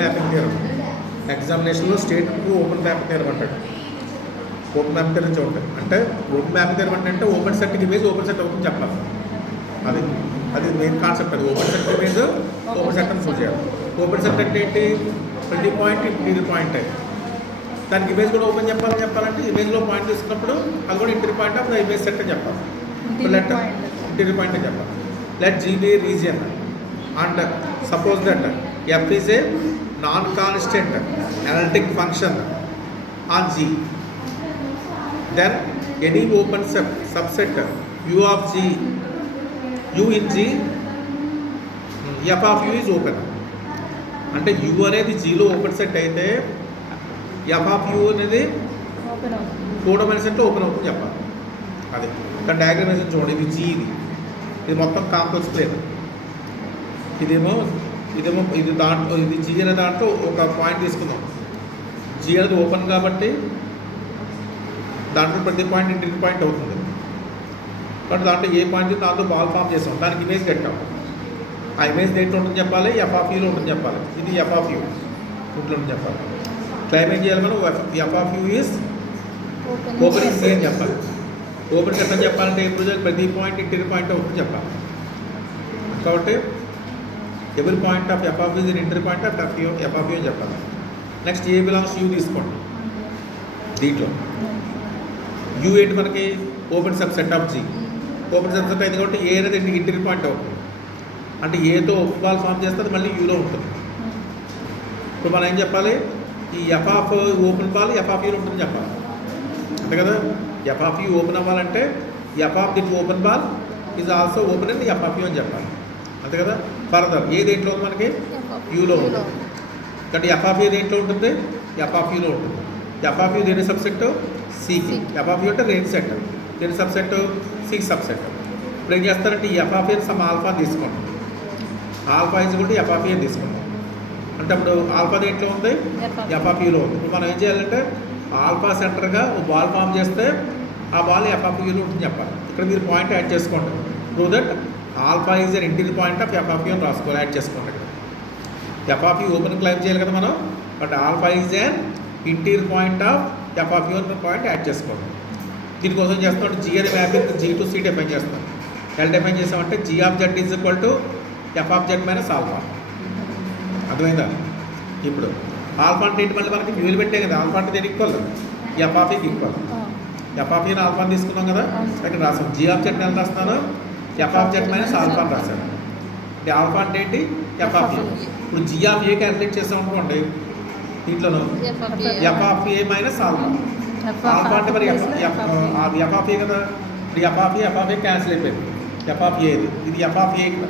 Mapping theorem. ఎగ్జామినేషన్లో state to open mapping theorem అంటాడు. Open mapping theorem చూడండి. అంటే ఓపెన్ మ్యాపింగ్ థియరం అంటే ఓపెన్ సెట్కి ఇమేజ్ ఓపెన్ సెట్ అవుతుంది చెప్పాలి. అది అది మెయిన్ కాన్సెప్ట్. అది open set image open set అని ప్రూవ్ చేయాలి. ఓపెన్ సెట్ అంటే ఏంటి? ప్రతి పాయింట్ ఇంటీరియర్ పాయింట్ అయ్యి దానికి ఇమేజ్ కూడా ఓపెన్ చెప్పాలంటే ఇమేజ్లో పాయింట్ తీసుకున్నప్పుడు అది కూడా interior point of the image set అని చెప్పాలి. లెట్ ఇంటీరియర్ పాయింట్ అని చెప్పాలి. Let G be region and suppose that f is a non constant analytic function on G. then any open subset u of g, u in g, f of u is open. అంటే u అనేది జీలో open set అయితే f of u అనేది four డైమెన్షన్లో open అవుతుంది చెప్పాలి. అది కానీ డయాగ్రమేషన్ చూడండి. ఇది g, ఇది మొత్తం కాంప్లెక్స్ ప్లేన్. ఇదేమో ఇది దాంట్లో ఇది g అనే దాంట్లో ఒక పాయింట్ తీసుకుందాం. g అనేది ఓపెన్ కాబట్టి దాంట్లో ప్రతి పాయింట్ ఇంటీరియర్ పాయింట్ అవుతుంది. బట్ దాంట్లో ఏ పాయింట్ దాంట్లో బాల్ ఫామ్ చేస్తాం, దానికి ఇమేజ్ కట్టాం. ఆ ఇమేజ్ దేంట్లో ఉంటుంది చెప్పాలి? ఎఫ్ ఆఫ్ యూలో ఉంటుంది చెప్పాలి. ఇది ఎఫ్ ఆఫ్ యూ ఇంట్లో ఉంటుంది చెప్పాలి. క్లైమ్ ఏం చేయాలి మనం? F of U is open in C అని చెప్పాలి. ఓపెన్ సెట్ అని చెప్పాలంటే ఎప్పుడు ప్రతి పాయింట్ ఇంటీరియర్ పాయింట్ అవుతుంది చెప్పాలి. కాబట్టి ఎవరి point of f of you in interior point of f of U అని చెప్పాలి. నెక్స్ట్ ఏ బిలాంగ్స్ యూ తీసుకోండి. దీంట్లో యూ ఏంటి మనకి? Open subset of G. Open subset అయింది కాబట్టి ఏ అనేది ఇంటీరియర్ పాయింట్ అవుతుంది. అంటే ఏతో బాల్ ఫామ్ చేస్తే అది మళ్ళీ యూలో ఉంటుంది. ఇప్పుడు మనం ఏం చెప్పాలి? ఈ F of open ball F of యూలో ఉంటుంది చెప్పాలి. అంతే కదా? ఎఫ్ ఆఫ్ యూ ఓపెన్ అవ్వాలంటే F of that open ball is also open and F of U అని చెప్పాలి. అంతే కదా? ఫర్దర్ ఏ దేంట్లో ఉంది మనకి? యూలో ఉంటుంది. కాబట్టి ఎఫ్ ఆఫ్ యూ దేంట్లో ఉంటుంది? ఎఫ్ ఆఫ్ యూలో ఉంటుంది. ఎఫ్ ఆఫ్ యూ దేని సబ్సెట్? సికి. ఎఫ్ ఆఫ్ యూ అంటే రేంజ్ సెట్. దేని సబ్సెట్? C subset. ఇప్పుడు ఏం చేస్తారంటే ఈ F of U some alpha తీసుకోండి. ఆల్ఫా ఈజ్ కూడా ఎఫ్ ఆఫ్ యూ తీసుకుంటాం. అంటే అప్పుడు ఆల్ఫా దేంట్లో ఉంది? ఎఫ్ ఆఫ్ యూలో ఉంది. ఇప్పుడు మనం ఏం చేయాలంటే ఆల్ఫా సెంటర్గా బాల్ ఫామ్ చేస్తే ఆ బాల్ ఎఫ్ ఆఫ్ యూలో ఉంటుంది చెప్పాలి. ఇక్కడ మీరు పాయింట్ యాడ్ చేసుకోండి. Prove that alpha is an interior point of f of U అని రాసుకోవాలి. యాడ్ చేసుకోండి. ఇక్కడ f of U open claim చేయాలి కదా మనం. But alpha is an interior point of f of U అని పాయింట్ యాడ్ చేసుకోండి. దీనికోసం చేస్తామంటే జీ అనే mapping G to C define చేస్తాం. ఎలా డిఫైన్ చేస్తామంటే G of Z is equal to f of Z minus alpha. అర్థమైందా? ఇప్పుడు ఆల్ఫా అంటే ఏంటి? మళ్ళీ మనకి వ్యూలు పెట్టే కదా. ఆల్ఫా అంటే దేనికి ఈక్వల్? ఎఫ్ ఆఫ్ ఈకి ఈక్వల్. ఎఫ్ ఆఫ్ ఈని ఆల్ఫాని తీసుకున్నాం కదా, ఇక్కడ రాసాం. జీ ఆఫ్ జెడ్ ఎలా రాస్తున్నాను? F of Z minus alpha అని రాశాను. అంటే ఆల్ఫా అంటే ఏంటి? F of A. ఇప్పుడు జీ ఆఫ్ ఏ క్యాలిక్యులేట్ చేస్తాం అనుకోండి. దీంట్లోనూ F of A minus alpha. Alpha అంటే మరి ఎఫ్ ఆఫ్ ఏ కదా. ఇప్పుడు ఎఫ్ ఆఫ్ ఏ క్యాన్సిల్ అయిపోయింది. ఎఫ్ ఆఫ్ ఏ ఇది ఎఫ్ ఆఫ్ ఏ కదా.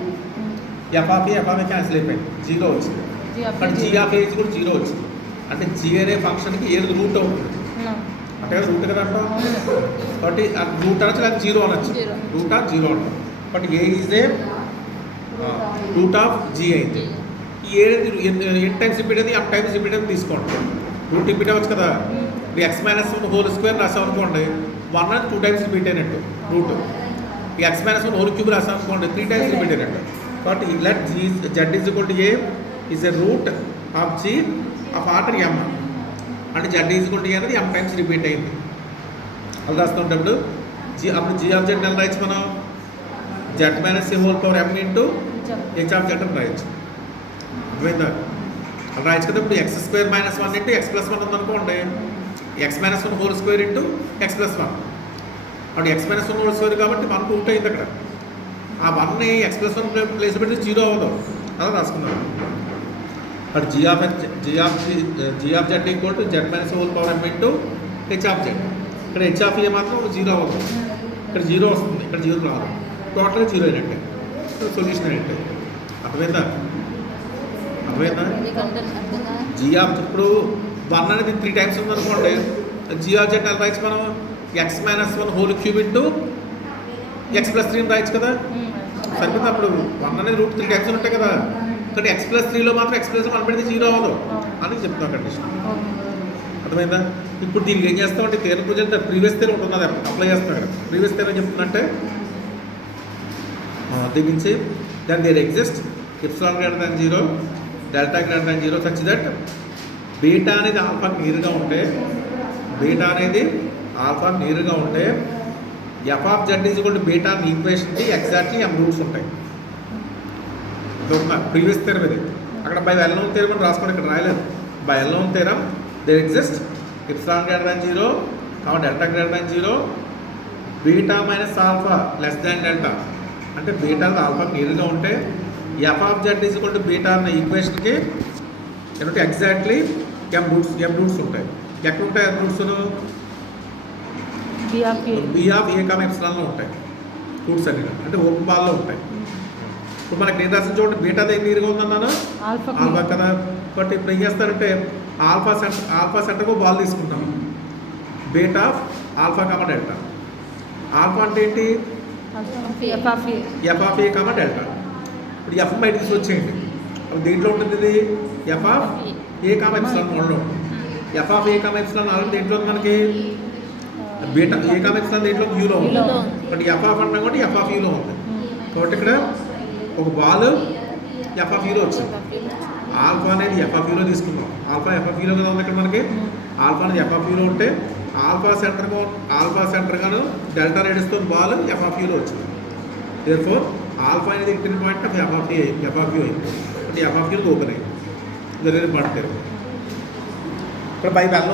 ఎఫ్ ఆఫ్ ఏ క్యాన్సిల్ అయిపోయింది. జీరో వచ్చింది. బట్ జీ ఆఫ్ ఏ కూడా జీరో వచ్చింది. అంటే జీ అనే ఫంక్షన్కి ఏది రూట్ అవుతుంది అంటే కదా, రూట్ కదా అంటాం. కాబట్టి రూట్ అనొచ్చు లేదా జీరో అనొచ్చు. రూట్ ఆఫ్ జీరో అంటాం. But a is a root of G అయితే ఈ ఏది ఎన్ టైమ్స్ రిపీట్ అది అన్ టైమ్స్ రిపీట్ అని తీసుకోండి. రూట్ రిపీట్ అవ్వచ్చు కదా. ఇప్పుడు X minus one whole square రాసాం అనుకోండి, 1 అని 2 టైమ్స్ రిపీట్ అయినట్టు రూట్. ఈ X minus one whole cube రాసాం అనుకోండి, 3 టైమ్స్ రిపీట్ అయినట్టు. కాబట్టి let G Z is equal to A is a root of G of order M. అంటే Z is equal to A అనేది ఎమ్ టైమ్స్ రిపీట్ అయింది. అది రాస్తున్నప్పుడు అప్పుడు జీ ఆఫ్ జెడ్ అని రాయొచ్చు మనం. Z minus A whole power M into H of Z అని రాయొచ్చు. అర్థమైందా? అది రాయొచ్చు కదా. ఇప్పుడు X square minus 1 into X plus 1 ఉందనుకోండి, X minus 1 whole square into X plus 1. అప్పుడు ఎక్స్ మైనస్ 1 హోల్ స్క్వేర్ కాబట్టి 1 రూట్ అయింది అక్కడ. ఆ 1ని ఎక్స్ ప్లస్ 1 ప్లేస్ పెడితే జీరో అవ్వదు. అలా రాసుకున్నాను. అటు G of Z equal to Z minus whole power M into H of Z. ఇక్కడ హెచ్ ఆఫ్ ఏ మాత్రం జీరో అవ్వదు. ఇక్కడ జీరో వస్తుంది, ఇక్కడ జీరో రాదు. టోటల్గా జీరో అయినట్టే. సొల్యూషన్ అయినట్టే. అర్థమైందా? జీ ఆఫ్ ఇప్పుడు 1 అనేది 3 టైమ్స్ ఉందనుకోండి, జీ ఆఫ్ జెడ్ ఎలా రాయొచ్చు మనం? X minus 1 whole cube into X plus 3 రాయొచ్చు కదా. సరిపోతుంది. అప్పుడు 1 అనేది రూట్ 3 టైమ్స్ ఉంటాయి కదా. కానీ ఎక్స్ ప్లస్ 3లో మాత్రం ఎక్స్ ప్లస్ 1 పెడితే జీరో అవ్వదు అని చెప్తున్నాం కండిషన్. అర్థమైందా? ఇప్పుడు దీనికి ఏం చేస్తామంటే థియరీ ప్రొజెక్ట్ ప్రీవియస్ థియరీ ఒకటి ఉన్నది అప్లై చేస్తున్నాం కదా. ప్రీవియస్ థియరీ అని చెప్తున్నట్టే దీని నుంచి దాని there exist epsilon greater than 0 delta greater than 0 such that beta అనేది ఆల్ఫాకి నీరుగా ఉంటే f of Z is equal to beta అని ఈక్వేషన్కి ఎగ్జాక్ట్లీ ఎం రూట్స్ ఉంటాయి. ప్రీవియస్ థియరం ఇది. అక్కడ బై వెల్ నోన్ థియరం అని రాసుకోండి, ఇక్కడ రాయలేదు. By well known theorem there exist epsilon greater than 0 delta greater than 0 beta minus alpha less than delta అంటే బీటా ఆల్ఫాకి నీరుగా ఉంటే f of Z is equal to beta అన్న ఈక్వేషన్కి ఏంటంటే ఎగ్జాక్ట్లీ ఎం రూట్స్ ఉంటాయి. ఎక్కడ ఉంటాయి M roots? B of A comma ఎప్సిలాన్లో ఉంటాయి రూట్స్ అన్ని, అంటే ఓపెన్ బాల్లో ఉంటాయి. ఇప్పుడు మనకి నేను రాసిన చోట బీటా దగ్గర నీరుగా ఉందన్నాను ఆల్ఫా కదా. బట్ ఇప్పుడు ఏం చేస్తారంటే ఆల్ఫా సెంటర్కు బాల్ తీసుకుంటాం. Beta of alpha comma delta. Alpha అంటే ఏంటి? F of A comma delta. ఇప్పుడు ఎఫ్ బయట తీసుకొచ్చేయండి. అప్పుడు దేంట్లో ఉంటుంది ఇది? F of A comma epsilon మోడల్లో ఉంటుంది. F of A comma epsilon already దేంట్లో ఉంది మనకి? బీటా ఏ కామ ఎప్సిలాన్ దేంట్లో యూలో ఉంది. బట్ ఎఫ్ ఆఫ్ అంటాం కాబట్టి ఎఫ్ ఆఫ్ యూలో ఉంది. కాబట్టి ఇక్కడ ఒక బాల్ ఎఫ్ ఆఫ్ యూలో వచ్చింది. ఆల్ఫా అనేది ఎఫ్ ఆఫ్ యూలో తీసుకున్నాం. ఆల్ఫా ఎఫ్ ఆఫ్ యూలో కదా ఉంది ఇక్కడ మనకి. ఆల్ఫా అనేది ఎఫ్ ఆఫ్ యూలో ఉంటే ఆల్ఫా సెంటర్ గాను డెల్టా రేడియస్తో బాల్ ఎఫ్ ఆఫ్ యూలో వచ్చింది. దేర్ఫోర్ ఆల్ఫా అనేది inter point of f of you అయింది. అంటే ఎఫ్ ఆఫ్ యూలో ఓపెన్ అయింది. ఇది పాయింట్ ఇక్కడ బై వెల్